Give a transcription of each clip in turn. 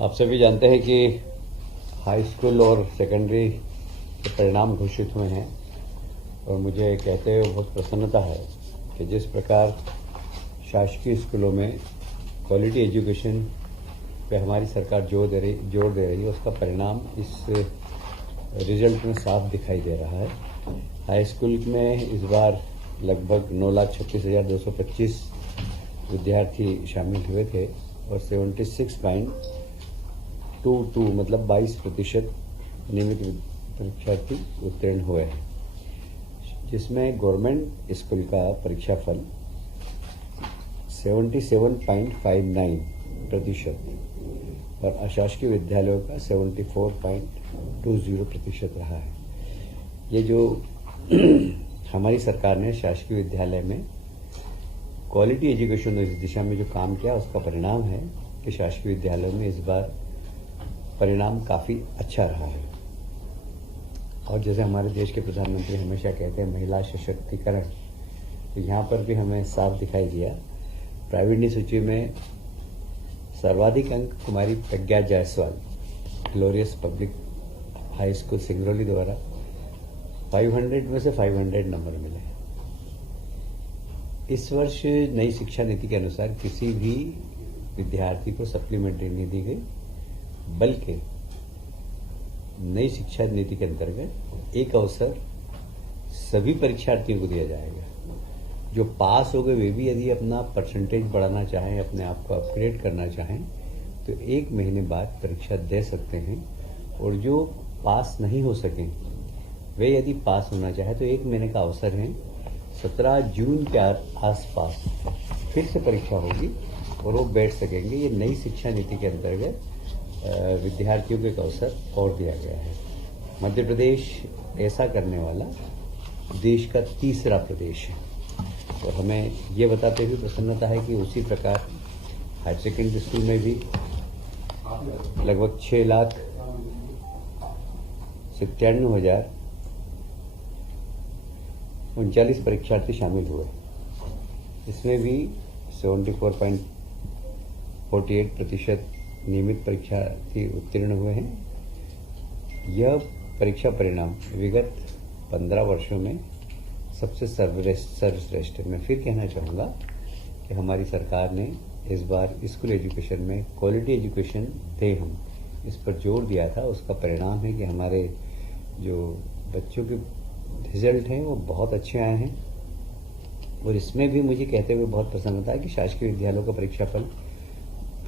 आप सभी जानते हैं कि हाई स्कूल और सेकेंडरी के परिणाम घोषित हुए हैं और मुझे कहते हुए बहुत प्रसन्नता है कि जिस प्रकार शासकीय स्कूलों में क्वालिटी एजुकेशन पे हमारी सरकार जोर दे रही है, उसका परिणाम इस रिजल्ट में साफ दिखाई दे रहा है। हाई स्कूल में इस बार लगभग 9,36,225 विद्यार्थी शामिल हुए थे और 76.22 मतलब 22% नियमित परीक्षार्थी उत्तीर्ण हुए हैं, जिसमें गवर्नमेंट स्कूल का परीक्षाफल 77.59% और अशासकीय विद्यालयों का 74.20% रहा है। ये जो हमारी सरकार ने शासकीय विद्यालय में क्वालिटी एजुकेशन इस दिशा में जो काम किया, उसका परिणाम है कि शासकीय विद्यालयों में इस बार परिणाम काफ़ी अच्छा रहा है। और जैसे हमारे देश के प्रधानमंत्री हमेशा कहते हैं महिला सशक्तिकरण, तो यहाँ पर भी हमें साफ दिखाई दिया। प्रावीण्य सूची में सर्वाधिक अंक Kumari Pragya Jaiswal glorious public high school Singrauli द्वारा 500 में से 500 नंबर मिले। इस वर्ष नई शिक्षा नीति के अनुसार किसी भी विद्यार्थी को सप्लीमेंट्री नहीं दी गई, बल्कि नई शिक्षा नीति के अंतर्गत एक अवसर सभी परीक्षार्थियों को दिया जाएगा। जो पास हो गए वे भी यदि अपना परसेंटेज बढ़ाना चाहें, अपने आप को अपग्रेड करना चाहें, तो 1 महीने बाद परीक्षा दे सकते हैं। और जो पास नहीं हो सकें वे यदि पास होना चाहे तो 1 महीने का अवसर है। 17 जून के आसपास फिर से परीक्षा होगी और वो बैठ सकेंगे। ये नई शिक्षा नीति के अंतर्गत विद्यार्थियों को एक अवसर और दिया गया है। मध्य प्रदेश ऐसा करने वाला देश का तीसरा प्रदेश है और हमें ये बताते हुए प्रसन्नता है कि उसी प्रकार हायर सेकेंडरी स्कूल में भी लगभग 6,97,039 परीक्षार्थी शामिल हुए। इसमें भी 74.48% नियमित परीक्षार्थी उत्तीर्ण हुए हैं। यह परीक्षा परिणाम विगत 15 वर्षों में सबसे सर्वश्रेष्ठ है। मैं फिर कहना चाहूँगा कि हमारी सरकार ने इस बार स्कूल एजुकेशन में क्वालिटी एजुकेशन दे हम इस पर जोर दिया था। उसका परिणाम है कि हमारे जो बच्चों के रिजल्ट हैं वो बहुत अच्छे आए हैं। और इसमें भी मुझे कहते हुए बहुत प्रसन्नता है कि शासकीय विद्यालयों का परीक्षाफल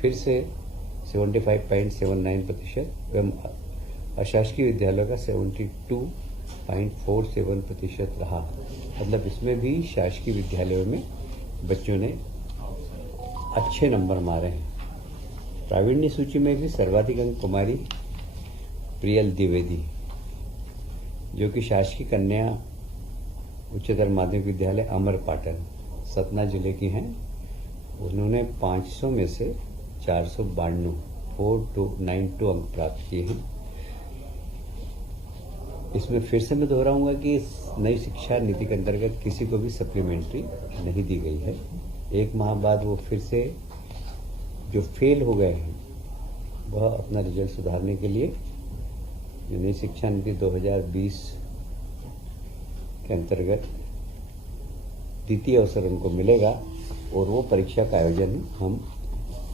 फिर से 75.79% एवं अशासकीय विद्यालयों का 72.47% रहा। मतलब इसमें भी शासकीय विद्यालयों में बच्चों ने अच्छे नंबर मारे हैं। प्रावीण्य सूची में भी सर्वाधिक अंक कुमारी प्रियल द्विवेदी, जो कि शासकीय कन्या उच्चतर माध्यमिक विद्यालय अमरपाटन सतना जिले की हैं। उन्होंने 500 में से 492 अंक प्राप्त किए हैं। इसमें फिर से मैं दोहराऊंगा कि इस नई शिक्षा नीति के अंतर्गत किसी को भी सप्लीमेंट्री नहीं दी गई है। 1 माह बाद वो फिर से जो फेल हो गए हैं वह अपना रिजल्ट सुधारने के लिए जो नई शिक्षा नीति 2020 के अंतर्गत द्वितीय अवसर उनको मिलेगा और वो परीक्षा का आयोजन हम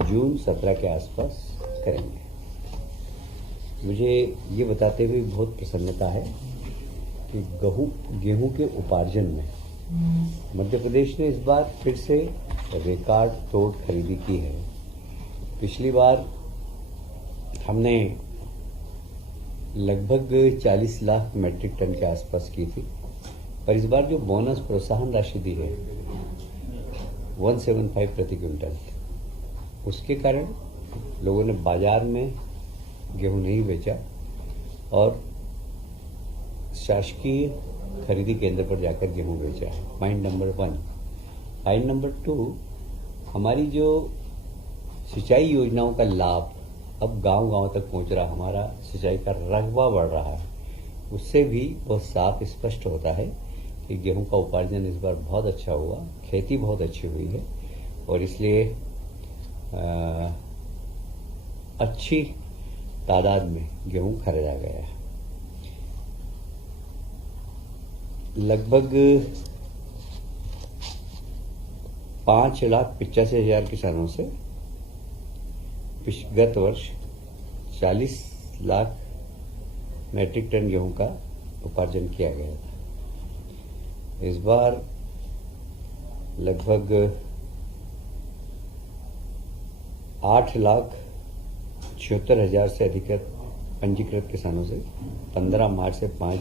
जून 17 के आसपास करेंगे। मुझे ये बताते हुए बहुत प्रसन्नता है कि गेहूं के उपार्जन में मध्य प्रदेश ने इस बार फिर से रिकॉर्ड तोड़ खरीदी की है। पिछली बार हमने लगभग 40 लाख मैट्रिक टन के आसपास की थी, पर इस बार जो बोनस प्रोत्साहन राशि दी है 175 प्रति क्विंटल, उसके कारण लोगों ने बाजार में गेहूं नहीं बेचा और शासकीय खरीदी केंद्र पर जाकर गेहूं बेचा है। Point number 1। पॉइंट नंबर 2, हमारी जो सिंचाई योजनाओं का लाभ अब गांव-गांव तक पहुंच रहा, हमारा सिंचाई का रकबा बढ़ रहा है। उससे भी बहुत साफ स्पष्ट होता है कि गेहूं का उपार्जन इस बार बहुत अच्छा हुआ, खेती बहुत अच्छी हुई है और इसलिए अच्छी तादाद में गेहूं खरीदा गया है। लगभग 5,85,000 किसानों से गत वर्ष 40 लाख मैट्रिक टन गेहूं का उपार्जन किया गया था। इस बार लगभग 8,76,000 से अधिक पंजीकृत किसानों से 15 मार्च से 5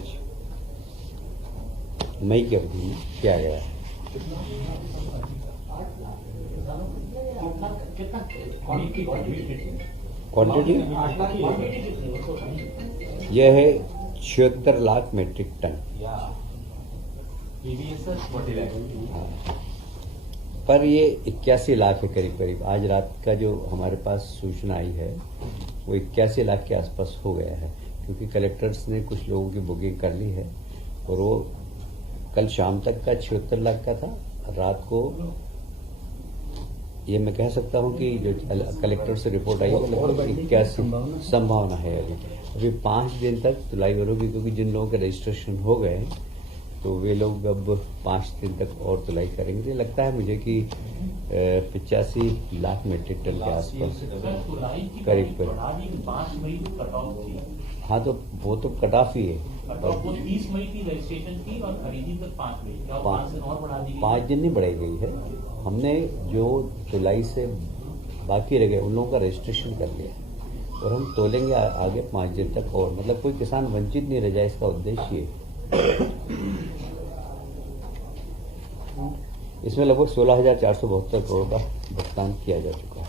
मई की अवधि में किया गया है। क्वांटिटी यह है 76 लाख मीट्रिक टन। पर ये 81 लाख है करीब करीब। आज रात का जो हमारे पास सूचना आई है वो 81 लाख के आसपास हो गया है, क्योंकि कलेक्टर्स ने कुछ लोगों की बुकिंग कर ली है और वो कल शाम तक का 76 लाख का था। रात को ये मैं कह सकता हूं कि जो कलेक्टर से रिपोर्ट आई है लगभग 81 संभावना है। अभी 5 दिन तक तुलाई होगी, क्योंकि जिन लोगों के रजिस्ट्रेशन हो गए तो वे लोग अब 5 दिन तक और तुलाई करेंगे। तो लगता है मुझे कि 85 लाख मीट्रिक टन के आसपास करीब करीब। हाँ, तो वो तो कट ऑफ ही है। 30 मई की रजिस्ट्रेशन थी और खरीदी तक 5 मई। 5 दिन और बढ़ा दी गई? 5 दिन नहीं बढ़ाई गई है। हमने जो जुलाई से बाकी रह गए उन लोगों का रजिस्ट्रेशन कर लिया और हम तोलेंगे आगे 5 दिन तक और। मतलब कोई किसान वंचित नहीं रह जाए, इसका उद्देश्य है। इसमें लगभग 16,472 करोड़ का भुगतान किया जा चुका है।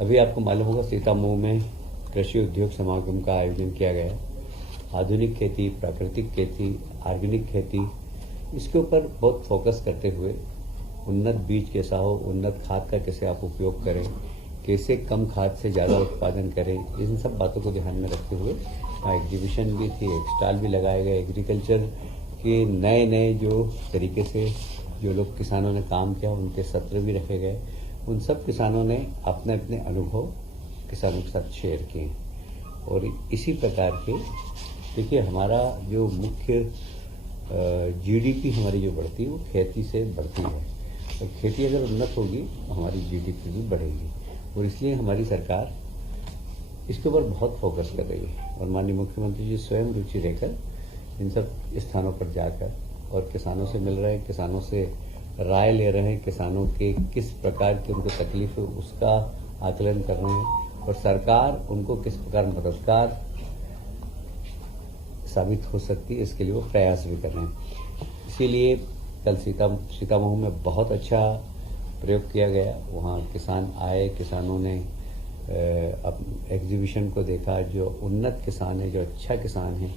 अभी आपको मालूम होगा सीतामऊ में कृषि उद्योग समागम का आयोजन किया गया। आधुनिक खेती, प्राकृतिक खेती, ऑर्गेनिक खेती, इसके ऊपर बहुत फोकस करते हुए उन्नत बीज कैसा हो, उन्नत खाद का कैसे आप उपयोग करें, कैसे कम खाद से ज़्यादा उत्पादन करें, इन सब बातों को ध्यान में रखते हुए एग्जीबिशन भी थी, एक स्टॉल भी लगाए गए। एग्रीकल्चर के नए नए जो तरीके से जो लोग किसानों ने काम किया उनके सत्र भी रखे गए। उन सब किसानों ने अपने अपने अनुभव किसानों के साथ शेयर किए और इसी प्रकार के देखिए हमारा जो मुख्य जीडीपी हमारी जो बढ़ती है वो खेती से बढ़ती है और खेती अगर उन्नत होगी तो हमारी जीडीपी भी बढ़ेगी और इसलिए हमारी सरकार इसके ऊपर बहुत फोकस कर रही है और माननीय मुख्यमंत्री जी स्वयं रुचि लेकर इन सब स्थानों पर जाकर और किसानों से मिल रहे हैं, किसानों से राय ले रहे हैं, किसानों के किस प्रकार की उनको तकलीफ है उसका आकलन कर रहे हैं और सरकार उनको किस प्रकार मददगार साबित हो सकती है इसके लिए वो प्रयास भी कर रहे हैं। इसीलिए कल सीतामऊ में बहुत अच्छा प्रयोग किया गया। वहाँ किसान आए, किसानों ने एग्जीबिशन को देखा। जो उन्नत किसान है, जो अच्छा किसान है,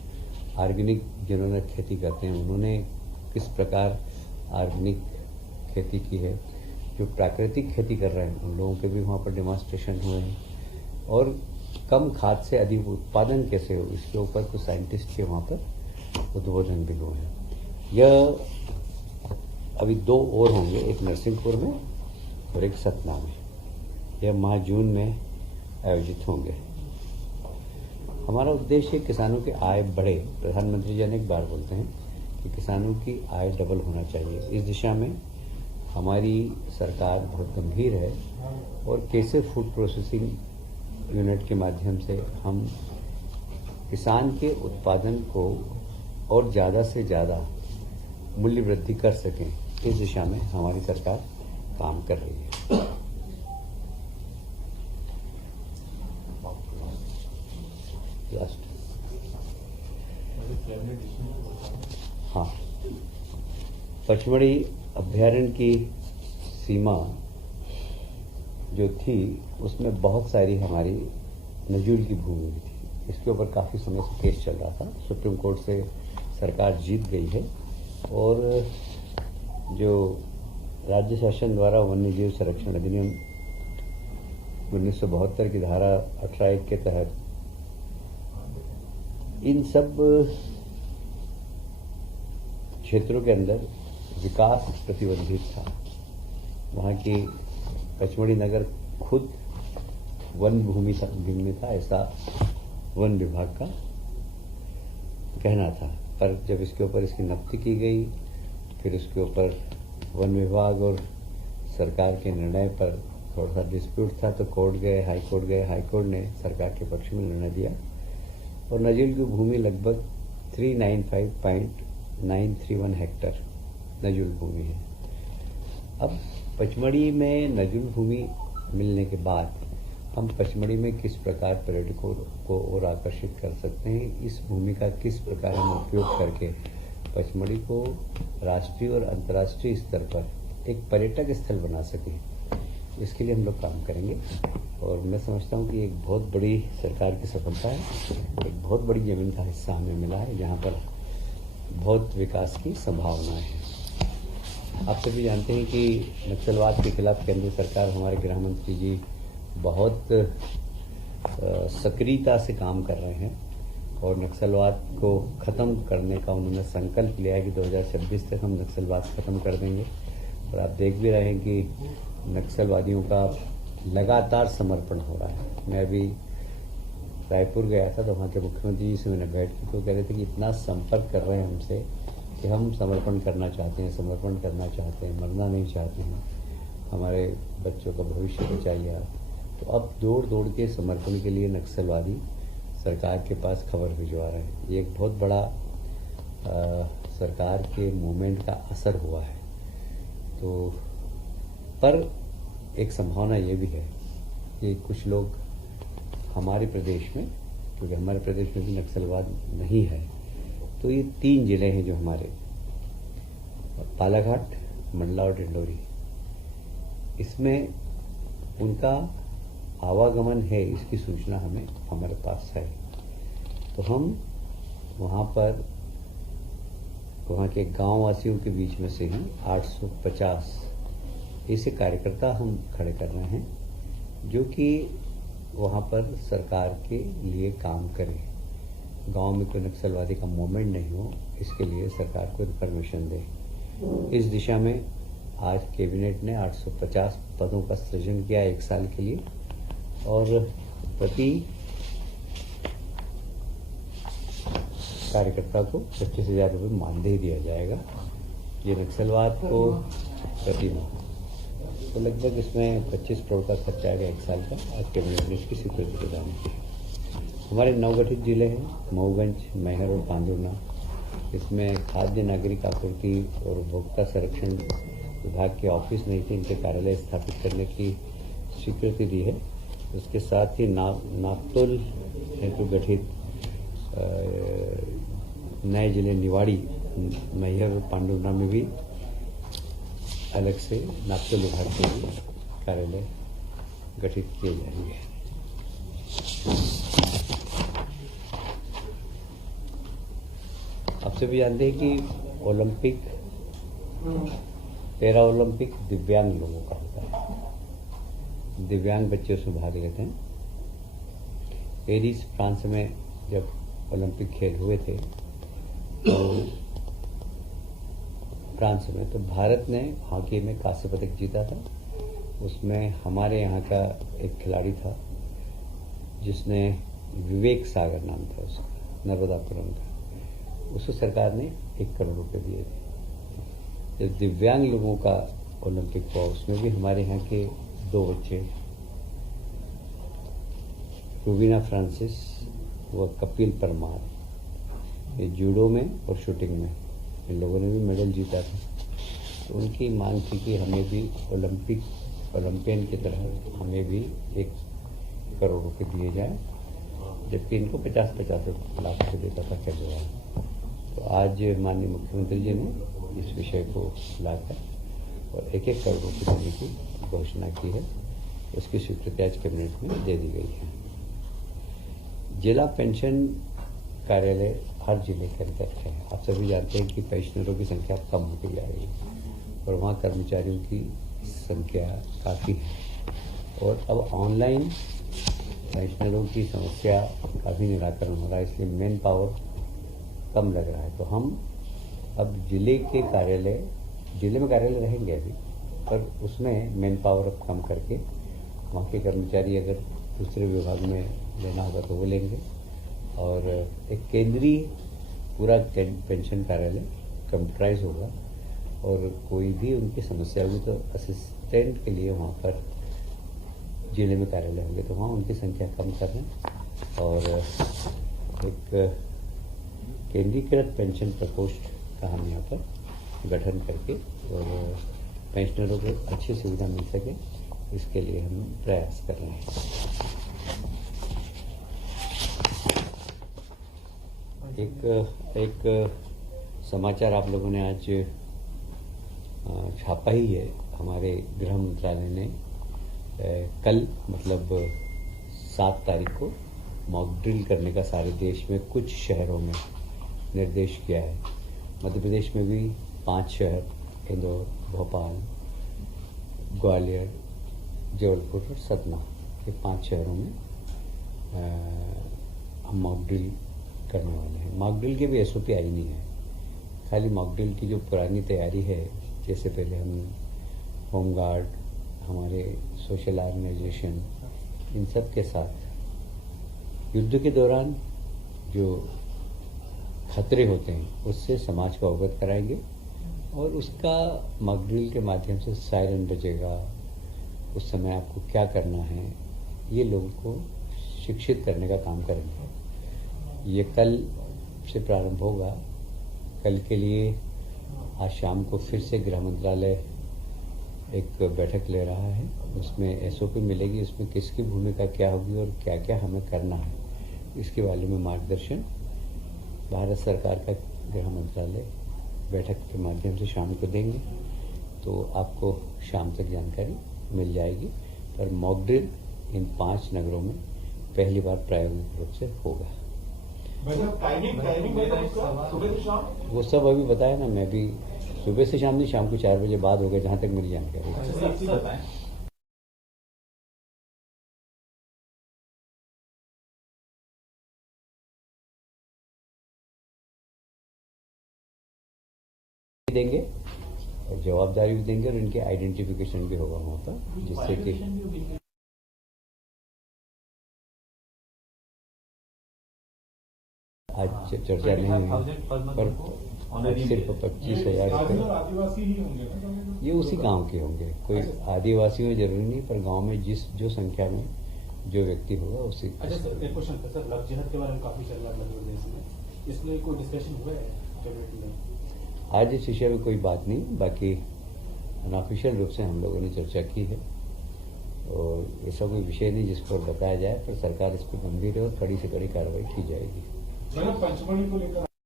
ऑर्गेनिक जिन्होंने खेती करते हैं उन्होंने किस प्रकार ऑर्गेनिक खेती की है, जो प्राकृतिक खेती कर रहे हैं उन लोगों के भी वहाँ पर डेमोन्स्ट्रेशन हुए हैं और कम खाद से अधिक उत्पादन कैसे हो इसके ऊपर कुछ साइंटिस्ट के वहाँ पर उद्बोधन भी हुए हैं। यह अभी 2 और होंगे, एक नरसिंहपुर में और एक सतना में। यह माह जून में आयोजित होंगे। हमारा उद्देश्य किसानों की आय बढ़े। प्रधानमंत्री जी अनेक बार बोलते हैं कि किसानों की आय डबल होना चाहिए। इस दिशा में हमारी सरकार बहुत गंभीर है और कैसे फूड प्रोसेसिंग यूनिट के माध्यम से हम किसान के उत्पादन को और ज़्यादा से ज़्यादा मूल्य वृद्धि कर सकें, इस दिशा में हमारी सरकार काम कर रही है। हाँ, पचमढ़ी अभ्यारण्य की सीमा जो थी उसमें बहुत सारी हमारी नजूल की भूमि भी थी। इसके ऊपर काफ़ी समय से केस चल रहा था। सुप्रीम कोर्ट से सरकार जीत गई है और जो राज्य शासन द्वारा वन्यजीव संरक्षण अधिनियम 1972 की धारा 18(1) के तहत इन सब क्षेत्रों के अंदर विकास प्रतिबंधित था। वहाँ की पचमढ़ी नगर खुद वन भूमि में था, ऐसा वन विभाग का कहना था। पर जब इसके ऊपर इसकी नफ्ती की गई, फिर इसके ऊपर वन विभाग और सरकार के निर्णय पर थोड़ा सा डिस्प्यूट था, तो कोर्ट गए, हाई कोर्ट गए। हाई कोर्ट ने सरकार के पक्ष में निर्णय दिया और नजुल की भूमि लगभग 395.931 हेक्टर नजुल भूमि है। अब पचमढ़ी में नजुल भूमि मिलने के बाद हम पचमढ़ी में किस प्रकार पर्यटकों को और आकर्षित कर सकते हैं, इस भूमि का किस प्रकार हम उपयोग करके पचमढ़ी को राष्ट्रीय और अंतर्राष्ट्रीय स्तर पर एक पर्यटक स्थल बना सकें, इसके लिए हम लोग काम करेंगे। और मैं समझता हूँ कि एक बहुत बड़ी सरकार की सफलता है, एक बहुत बड़ी जमीन का हिस्सा हमें मिला है जहाँ पर बहुत विकास की संभावनाएं हैं। आप सभी जानते हैं कि नक्सलवाद के खिलाफ केंद्र सरकार, हमारे गृह मंत्री जी बहुत सक्रियता से काम कर रहे हैं और नक्सलवाद को ख़त्म करने का उन्होंने संकल्प लिया है कि 2026 तक हम नक्सलवाद ख़त्म कर देंगे। और आप देख भी रहे हैं कि नक्सलवादियों का लगातार समर्पण हो रहा है। मैं अभी रायपुर गया था तो वहाँ के मुख्यमंत्री जी से मैंने भेंट की, तो कह रहे थे कि इतना संपर्क कर रहे हैं हमसे कि हम समर्पण करना चाहते हैं, समर्पण करना चाहते हैं, मरना नहीं चाहते हैं, हमारे बच्चों का भविष्य बचाइए। तो अब दौड़ दौड़ के समर्पण के लिए नक्सलवादी सरकार के पास खबर भिजवा रहे हैं। ये एक बहुत बड़ा सरकार के मूवमेंट का असर हुआ है। तो पर एक संभावना ये भी है कि कुछ लोग हमारे प्रदेश में, क्योंकि हमारे प्रदेश में भी नक्सलवाद नहीं है, तो ये 3 जिले हैं जो हमारे बालाघाट, मंडला और डिंडोरी, इसमें उनका आवागमन है, इसकी सूचना हमारे पास है। तो हम वहाँ पर वहाँ के गांव वासियों के बीच में से ही 850 ऐसे कार्यकर्ता हम खड़े कर रहे हैं जो कि वहाँ पर सरकार के लिए काम करें, गांव में कोई नक्सलवादी का मूवमेंट नहीं हो, इसके लिए सरकार को इन्फॉर्मेशन दे। इस दिशा में आज कैबिनेट ने 850 पदों का सृजन किया 1 साल के लिए और प्रति कार्यकर्ता को 25,000 रुपये मानदेय दिया जाएगा। ये नक्सलवाद को प्रति माह, तो लगभग इसमें 25 करोड़ का खर्चा आएगा 1 साल का। आज कैबिनेट ने इसकी स्वीकृति प्रदान की। हमारे नवगठित जिले हैं मऊगंज, मैहर और पांडुर्ना। इसमें खाद्य नागरिक आपूर्ति और उपभोक्ता संरक्षण विभाग के ऑफिस नहीं थे, इनके कार्यालय स्थापित करने की स्वीकृति दी है। उसके साथ ही नापतोल हेतु गठित नए जिले निवाड़ी, मैहर और पांडुर्ना में भी अलग से नापतोल विभाग के लिए कार्यालय गठित किए जाएंगे। आप सभी जानते हैं कि ओलंपिक, पैरा ओलंपिक दिव्यांग लोगों का होता है, दिव्यांग बच्चे उसमें भाग लेते हैं। पेरिस फ्रांस में जब ओलंपिक खेल हुए थे तो फ्रांस में, तो भारत ने हॉकी में कांस्य पदक जीता था। उसमें हमारे यहाँ का एक खिलाड़ी था जिसने, विवेक सागर नाम था उसका, नर्मदापुरम का, उसको सरकार ने 1 करोड़ रुपए दिए थे। जब दिव्यांग लोगों का ओलंपिक हुआ उसमें भी हमारे यहाँ के 2 बच्चे, रुबीना फ्रांसिस व कपिल परमार, ये जूडो में और शूटिंग में इन लोगों ने भी मेडल जीता था। तो उनकी मांग थी कि हमें भी ओलंपियन की तरह हमें भी 1 करोड़ रुपए दिए जाए, जबकि इनको 50-50 लाख रुपये देता था केजरीवाल। तो आज माननीय मुख्यमंत्री जी ने इस विषय को लाकर और 1-1 करोड़ रुपये देने की घोषणा की है। इसकी स्वीकृति आज कैबिनेट में दे दी गई है। जिला पेंशन कार्यालय हर जिले के अंतर्गत है। आप सभी जानते हैं कि पेंशनरों की संख्या कम होती जा रही है और वहाँ कर्मचारियों की संख्या काफ़ी है और अब ऑनलाइन पेंशनरों की समस्या काफ़ी निराकरण हो रहा है, इसलिए मैन पावर कम लग रहा है। तो हम अब जिले के कार्यालय, जिले में कार्यालय रहेंगे अभी, पर उसमें मैन पावर अब कम करके वहाँ के कर्मचारी अगर दूसरे विभाग में लेना होगा तो वो लेंगे। और एक केंद्रीय पूरा पेंशन कार्यालय कंप्यूटराइज होगा और कोई भी उनकी समस्या होगी तो असिस्टेंट के लिए वहाँ पर जिले में कार्यालय होंगे, तो वहाँ उनकी संख्या कम करना और एक केंद्रीकृत पेंशन प्रकोष्ठ का हम यहाँ पर गठन करके और पेंशनरों को अच्छी सुविधा मिल सके, इसके लिए हम प्रयास कर रहे हैं। एक समाचार आप लोगों ने आज छापा ही है, हमारे गृह मंत्रालय ने कल मतलब 7 तारीख को मॉक ड्रिल करने का सारे देश में कुछ शहरों में निर्देश किया है। मध्य प्रदेश में भी 5 शहर, इंदौर, भोपाल, ग्वालियर, जबलपुर और सतना, ये 5 शहरों में हम मॉक ड्रिल करने वाले हैं। मॉक ड्रिल की भी एसओपी आई नहीं है, खाली मॉक ड्रिल की जो पुरानी तैयारी है, जैसे पहले हम होमगार्ड, हमारे सोशल ऑर्गेनाइजेशन, इन सब के साथ युद्ध के दौरान जो खतरे होते हैं उससे समाज को अवगत कराएंगे और उसका मॉक ड्रिल के माध्यम से सायरन बजेगा, उस समय आपको क्या करना है, ये लोगों को शिक्षित करने का काम करेंगे। ये कल से प्रारंभ होगा। कल के लिए आज शाम को फिर से गृह मंत्रालय एक बैठक ले रहा है, उसमें एसओपी मिलेगी, उसमें किसकी भूमिका क्या होगी और क्या क्या हमें करना है, इसके बारे में मार्गदर्शन भारत सरकार का गृह मंत्रालय बैठक के माध्यम से शाम को देंगे, तो आपको शाम तक जानकारी मिल जाएगी। पर मॉक ड्रिल इन 5 नगरों में पहली बार प्रायोगिक रूप से होगा। वो सब अभी बताया ना, मैं भी सुबह से शाम नहीं, शाम को 4 बजे बाद होगा, जहां तक मेरी जानकारी है। देंगे और जवाबदारी भी देंगे और इनके आइडेंटिफिकेशन भी होगा वहाँ पर, जिससे कि आज चर्चा नहीं हुई, पर सिर्फ 25,000 रुपये ये उसी गांव के होंगे। कोई आदिवासी में जरूरी नहीं, पर गांव में जो संख्या में जो व्यक्ति होगा उसी। अच्छा सर, एक क्वेश्चन था सर, लव जिहाद के बारे में काफी चल रहा है मध्य प्रदेश में, इसमें कोई डिस्कशन हुआ है कैबिनेट में? आज इस विषय में कोई बात नहीं, बाकी अनऑफिशियल रूप से हम लोगों ने चर्चा की है और ऐसा कोई विषय नहीं जिस पर बताया जाए, पर सरकार इस पर गंभीर है और कड़ी से कड़ी कार्रवाई की जाएगी। पंचमढ़ी को लेकर